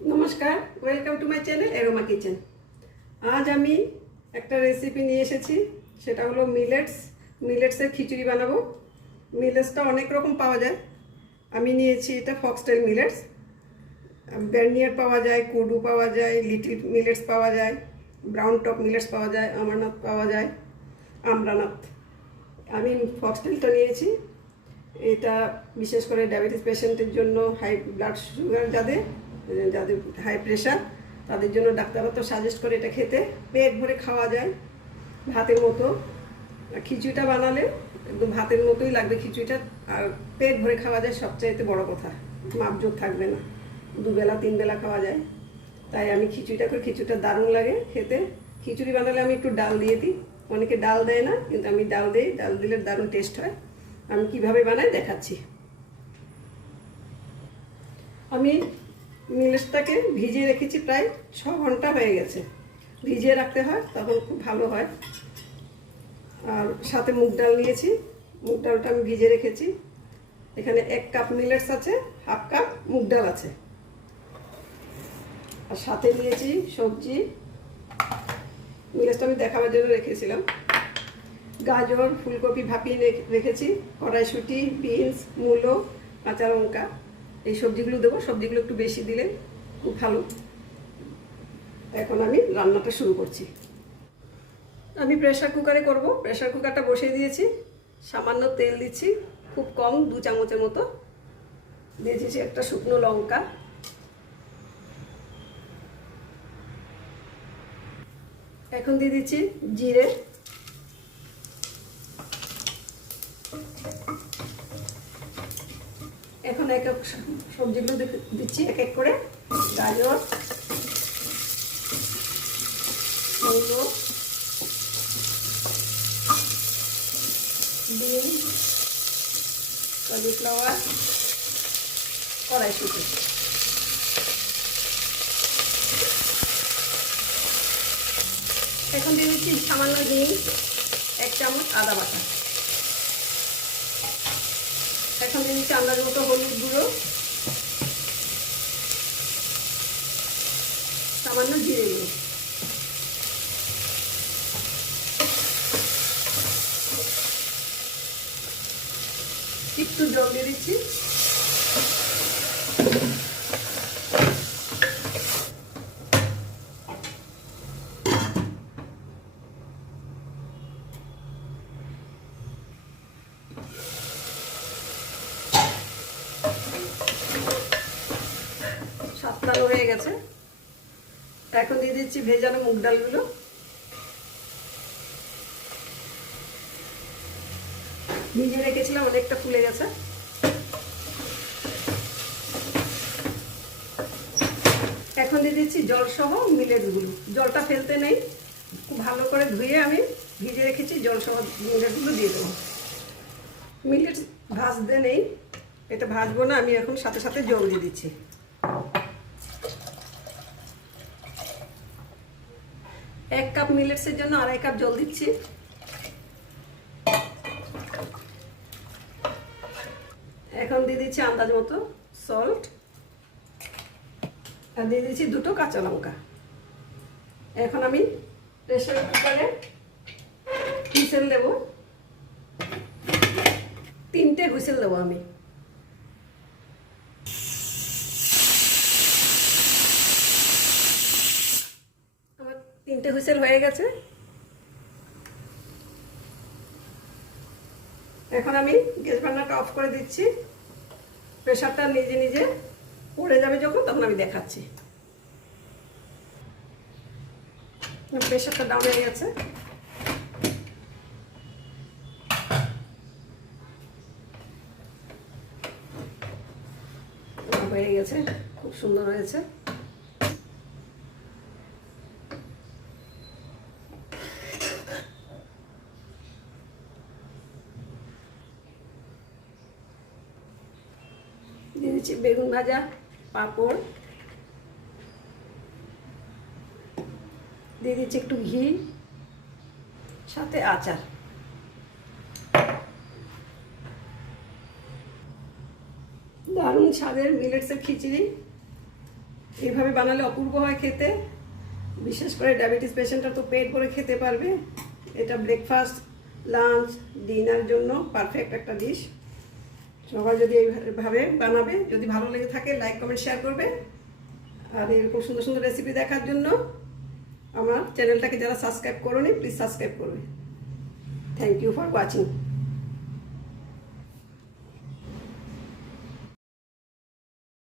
নমস্কার, welcome to my channel Aroma Kitchen. আজ আমি একটা রেসিপি নিয়ে এসেছি, সেটা হলো মিলেটসের খিচুড়ি বানাবো। মিলেটসটা অনেক রকম পাওয়া যায়। আমি নিয়েছি এটা ফক্সটেল মিলেটস। বেরনিয়ার পাওয়া যায়, কুডু পাওয়া যায়, লিটিল মিলেটস পাওয়া যায়, ব্রাউন টপ মিলেটস পাওয়া যায়, অমরনাথ পাওয়া যায়, আমরানাথ। আমি ফক্সটেলটা নিয়েছি। এটা বিশেষ করে ডায়াবেটিস পেশেন্টের জন্য, হাই ব্লাড সুগার যাদের যাদের হাই প্রেশার, তাদের জন্য ডাক্তাররা তো সাজেস্ট করে এটা খেতে। পেট ভরে খাওয়া যায়, ভাতের মতো। খিচুড়িটা বানালে একদম ভাতের মতোই লাগবে খিচুড়িটা, আর পেট ভরে খাওয়া যায়, সবচাইতে বড় কথা। মাপজোক থাকবে না, দুবেলা তিন বেলা খাওয়া যায়। তাই আমি খিচুড়িটা করে, খিচুড়িটা দারুণ লাগে খেতে। খিচুড়ি বানালে আমি একটু ডাল দিয়ে দিই, অনেকে ডাল দেয় না, কিন্তু আমি ডাল দিই। ডাল দিলে দারুণ টেস্ট হয়। আমি কিভাবে বানাই দেখাচ্ছি। আমি মিলেটসটাকে ভিজিয়ে রেখেছি, প্রায় 6 ঘন্টা হয়ে গেছে। ভিজিয়ে রাখতে হয়, তখন খুব ভালো হয়। আর সাথে মুগ ডাল নিয়েছি, মুগ ডালটা আমি ভিজিয়ে রেখেছি। এখানে 1 কাপ মিলেটস আছে, হাফ কাপ মুগ ডাল আছে। আর সাথে নিয়েছি সবজি। মিলেটসটা আমি দেখাবার জন্য রেখেছিলাম। গাজর, ফুলকপি ভাপিয়ে রেখেছি, কড়াইশুঁটি, বিনস, মূলো, কাঁচা লঙ্কা, এই সবজিগুলো দেবো। সবজিগুলো একটু বেশি দিলে খুব ভালো। এখন আমি রান্নাটা শুরু করছি। আমি প্রেসার কুকারে করব। প্রেসার কুকারটা বসিয়ে দিয়েছি। সামান্য তেল দিচ্ছি, খুব কম, 2 চামচের মতো দিয়ে দিয়েছি। একটা শুকনো লঙ্কা, এখন দিয়ে দিচ্ছি জিরে, এখন এক এক সবজিগুলো দিচ্ছি এক এক করে। গাজর, মূলো, বিন, কলিফ্লাওয়ার, কড়াইশুঁটি। এখন দিয়ে দিচ্ছি সামান্য হিং, 1 চামচ আদা বাটা। এখন দিয়ে দিচ্ছি আন্দাজ মতো হলুদ গুঁড়ো, সামান্য জিরে গুঁড়ো। একটু জল দিয়ে দিচ্ছি। সাতটানো হয়ে গেছে। এখন দিয়ে দিচ্ছি ভেজানো মুগ ডালগুলো। ভিজিয়ে রেখেছিলাম, অনেকটা ফুলে গেছে। এখন দিয়ে দিচ্ছি জল সহ মিলেটসগুলো। জলটা ফেলতে নেই, খুব ভালো করে ধুয়ে আমি ভিজিয়ে রেখেছি। জল সহ মিলেটসগুলো দিয়ে দেবো। মিলেটস ভাজতে নেই, এটা ভাজবো না। আমি এখন সাথে সাথে জল দিয়ে দিচ্ছি। এক কাপ মিলেটসের জন্য 2.5 কাপ জল দিচ্ছি। এখন দিয়ে দিচ্ছি আন্দাজ মতো সল্ট, আর দিয়ে দিচ্ছি 2টো কাঁচা লঙ্কা। এখন আমি প্রেসার কুকারে হুইসেল দেবো। 3টে হুইসেল দেবো আমি। আমার 3টে হুইসেল হয়ে গেছে। এখন আমি গ্যাস বার্নারটা অফ করে দিচ্ছি। প্রেসারটা নিজে নিজে পড়ে যাবে যখন, তখন আমি দেখাচ্ছি। প্রেসারটা ডাউন হয়ে গেছে। হয়ে গেছে, খুব সুন্দর হয়েছে। দিয়ে দিচ্ছি বেগুন ভাজা, পাঁপড়, দিয়ে দিচ্ছি একটু ঘি, সাথে আচার। দারুণ স্বাদের মিলেটসের খিচুড়ি। এইভাবে বানালে অপূর্ব হয় খেতে। বিশেষ করে ডায়াবেটিস পেশেন্টরা তো পেট ভরে খেতে পারবে। এটা ব্রেকফাস্ট, লাঞ্চ, ডিনার জন্য পারফেক্ট একটা ডিশ। সবাই যদি এইভাবে বানাবে, যদি ভালো লেগে থাকে লাইক কমেন্ট শেয়ার করবে। আর এরকম সুন্দর সুন্দর রেসিপি দেখার জন্য আমার চ্যানেলটাকে যারা সাবস্ক্রাইব করোনি প্লিজ সাবস্ক্রাইব করবে। Thank you for watching.